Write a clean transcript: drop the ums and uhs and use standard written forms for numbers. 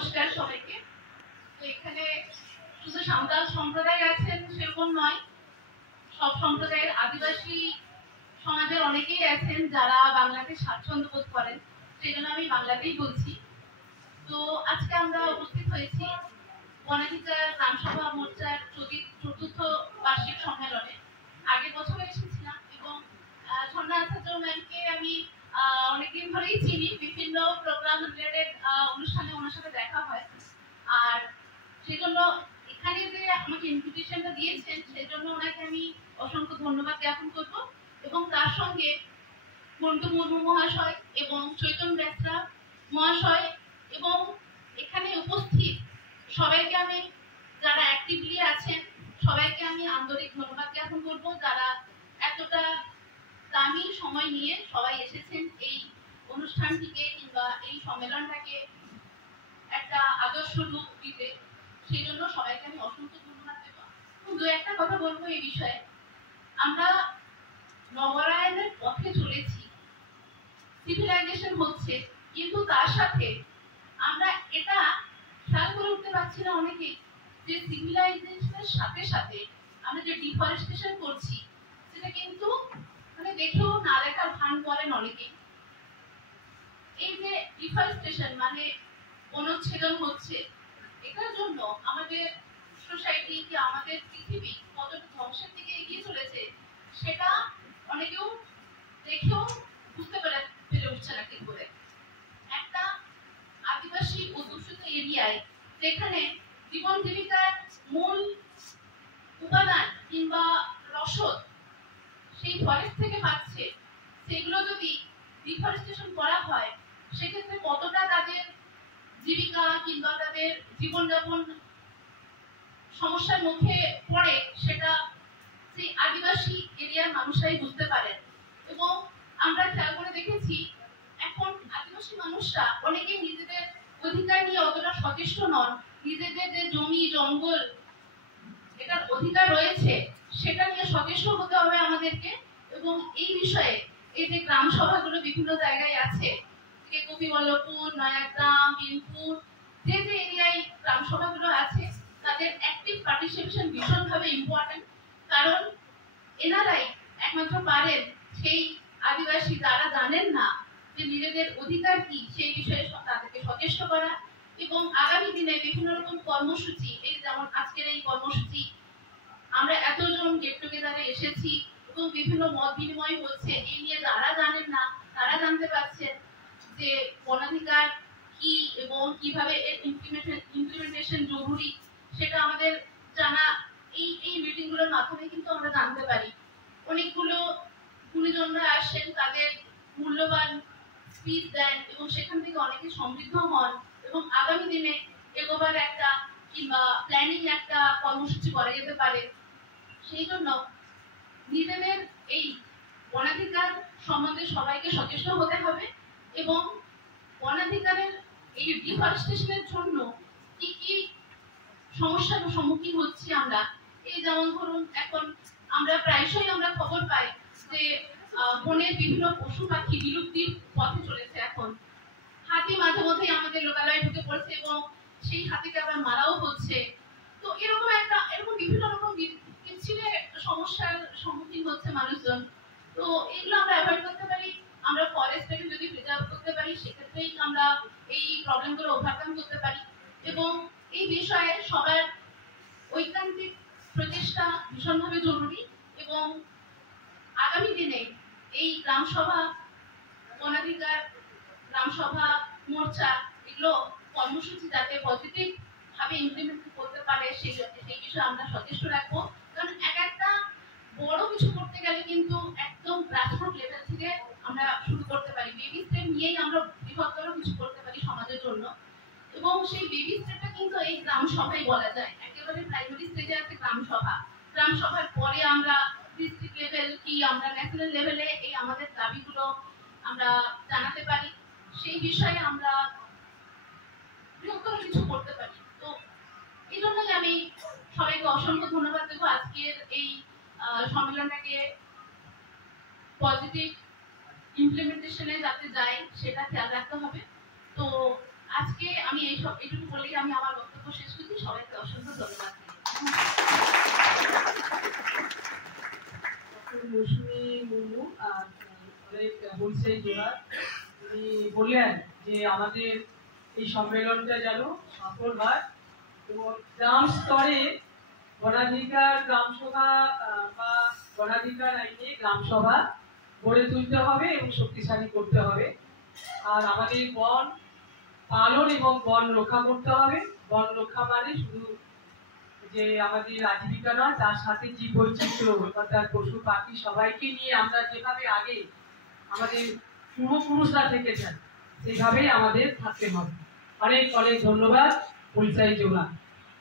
নমস্কার সবাইকে। তো এখানে শুধু সাঁওতাল সম্প্রদায় আছেন সেরকম নয়, সব সম্প্রদায়ের আদিবাসী সমাজের অনেকেই আছেন যারা বাংলাতে স্বাচ্ছন্দ্য বোধ করেন, সেই জন্য আমি বাংলাতেই বলছি। তো আজকে আমরা উপস্থিত হয়েছি বনাধিকার গ্রামসভা মোর্চার চতুর্থ বার্ষিক সম্মেলনে। আগের বছর এসেছিলাম এবং ঝর্ণা আচার্য ম্যামকে আমি অনেকদিন ধরেই চিনি, বিভিন্ন প্রোগ্রাম রিলেটেড অনুষ্ঠানে ওনার সাথে দেখা হয়। আর সেজন্য এখানে যে আমাকে ইনভিটেশনটা দিয়েছেন সেজন্য ওনাকে আমি অসংখ্য ধন্যবাদ জ্ঞাপন করব। এবং তার সঙ্গে মন্টু মুর্মু মহাশয় এবং চৈতন্য বেসরা মহাশয় এবং এখানে উপস্থিত সবাইকে আমি, যারা অ্যাক্টিভলি আছেন সবাইকে আমি আন্তরিক ধন্যবাদ জ্ঞাপন করব, যারা এতটা দামি সময় নিয়ে সবাই এসেছেন এই অনুষ্ঠানটিকে কিংবা এই সম্মেলনটাকে একটা আদর্শ রূপ দিতে। সেই জন্য সবাইকে আমি অসংখ্য ধন্যবাদ দেব। দু একটা কথা বলবো এই বিষয়ে। আমরা নগরায়নের পথে চলেছি, সিভিলাইজেশন হচ্ছে, কিন্তু তার সাথে আমরা এটা খেয়াল করে উঠতে পারছি না অনেকেই যে সিভিলাইজেশনের সাথে সাথে আমরা যে ডিফরেস্টেশন করছি সেটা কিন্তু মানে দেখেও না দেখার ভান করেন অনেকেই। এই যে ডিফরেস্টেশন মানে বনচ্ছেদন হচ্ছে, এটার জন্য আমাদের সোসাইটি কি আমাদের পৃথিবী কত ধ্বংসের দিকে এগিয়ে চলেছে সেটা অনেকেও দেখেও বুঝতে পেরে উঠছে না ঠিক করে। একটা আদিবাসী অধ্যুষিত এরিয়ায় যেখানে জীবন জীবিকার মূল উপাদান কিংবা রসদ সেই ফরেস্ট থেকে পাচ্ছে, সেগুলো যদি ডিফরেস্টেশন করা হয় সেক্ষেত্রে কতটা তাদের জীবিকা কিংবা তাদের জীবনযাপন সমস্যার মুখে পড়ে সেটা সেই আদিবাসী এরিয়ার মানুষরাই বুঝতে পারেন। এবং আমরা খেয়াল করে দেখেছি এখন আদিবাসী মানুষরা অনেকেই নিজেদের অধিকার নিয়ে অতটা সচেষ্ট নন, নিজেদের যে জমি জঙ্গল এটার অধিকার রয়েছে সেটা নিয়ে সচেষ্ট হতে হবে আমাদেরকে। এবং এই বিষয়ে এই যে গ্রাম সভাগুলো বিভিন্ন জায়গায় আছে, গোপীবল্লভপুর, নয়াগ্রাম, বিনপুর, যে যে এরিয়ায় গ্রাম সভাগুলো আছে তাদের অ্যাক্টিভ পার্টিসিপেশন ভীষণভাবে ইম্পর্টেন্ট। কারণ এনারাই একমাত্র পারেন সেই আদিবাসী যারা জানেন না যে নিজেদের অধিকার কি সেই বিষয়ে তাদেরকে সচেষ্ট করা। এবং আগামী দিনে বিভিন্ন রকম কর্মসূচি, এই যেমন আজকের এই কর্মসূচি, আমরা এতজন গেট টুগেদারে এসেছি এবং বিভিন্ন মত বিনিময় হচ্ছে, এই নিয়ে যারা জানেন না তারা জানতে পারছেন যে বনাধিকার কি এবং কিভাবে এর ইমপ্লিমেন্টেশন জরুরি সেটা আমাদের জানা এই মিটিং গুলোর মাধ্যমে কিন্তু আমরা জানতে পারি। অনেকগুলো গুণীজনরা আসেন, তাদের মূল্যবান স্পিচ দেন এবং সেখান থেকে অনেকে সমৃদ্ধ হন এবং আগামী দিনে এগোবার একটা কিংবা প্ল্যানিং একটা কর্মসূচি করা যেতে পারে। সেই জন্য নিজেদের এই বনাধিকার সম্বন্ধে সবাইকে সচেষ্ট হতে হবে এবং বনাধিকারের এই ডিফরেস্টেশনের জন্য কি কি সমস্যার সম্মুখীন হচ্ছি আমরা। এই যেমন ধরুন এখন আমরা প্রায়শই আমরা খবর পাই যে বনের বিভিন্ন পশু পাখি বিলুপ্তির পথে চলেছে। এখন হাতি মাঝে মধ্যেই আমাদের লোকালয়ে ঢুকে পড়ছে এবং সেই হাতিকে আবার মারাও হচ্ছে। তো এরকম বিভিন্ন রকম বিচ্ছিন্ন সমস্যার সম্মুখীন হচ্ছে মানুষজন। তো এগুলো আমরা অ্যাভয়েড করতে পারি, আমরা ফরেস্টটাকে যদি প্রিজার্ভ করতে পারি সেক্ষেত্রেই আমরা এই প্রবলেমগুলো ওভারকাম করতে পারি। এবং এই বিষয়ে সবার ঐকান্তিক প্রচেষ্টা ভীষণভাবে জরুরি। এবং আগামী দিনে এই গ্রামসভা, বনাধিকার গ্রামসভা মোর্চা এগুলো কর্মসূচি যাতে পজিটিভ ভাবে ইমপ্লিমেন্ট করতে পারে সেই বিষয়ে আমরা সচেষ্ট রাখবো। কারণ একটা বড় কিছু করতে গেলে কিন্তু একদম গ্রাসরুট লেভেল থেকে আমরা শুরু করতে পারি, বেবি স্টেপ নিয়েই আমরা বৃহত্তর কিছু করতে পারি সমাজের জন্য। এবং সেই বেবি স্টেপটা কিন্তু এই গ্রাম সভায় বলা যায়, একেবারে প্রাইমারি স্টেজে আছে গ্রাম সভা। গ্রাম সভার পরে আমরা ডিস্ট্রিক্ট লেভেল কি আমরা ন্যাশনাল লেভেলে এই আমাদের দাবিগুলো আমরা জানাতে পারি, সেই বিষয়ে আমরা বৃহত্তর কিছু করতে পারি। তো এই জন্যই আমি সবাইকে অসংখ্য ধন্যবাদ দেবো। আজকের এই সম্মেলনটাকে পজিটিভ ইমপ্লিমেন্টেশনে যাতে যায় সেটা খেয়াল রাখতে হবে। তো আজকে আমি এইটুকু বলেই আমি আমার বক্তব্য শেষ করছি। সবাইকে অসংখ্য ধন্যবাদ। মৌসুমী মুর্মু হোলসেল জোড়া উনি বললেন যে আমাদের এই সম্মেলনটা যেন সফল হয় এবং গ্রাম স্তরে গণাধিকার গ্রামসভা বা গণাধিকার আইনে গ্রামসভা গড়ে তুলতে হবে এবং শক্তিশালী করতে হবে। আর আমাদের বন পালন এবং বন রক্ষা করতে হবে। বন রক্ষা মানে শুধু যে আমাদের আজীবিকা নয়, তার সাথে জীব বৈচিত্র্য অর্থাৎ পশু পাখি সবাইকে নিয়ে আমরা যেভাবে আগে আমাদের পূর্বপুরুষরা থেকেছেন সেইভাবেই আমাদের থাকতে হবে। অনেক অনেক ধন্যবাদ। পরিচয় জোড়া।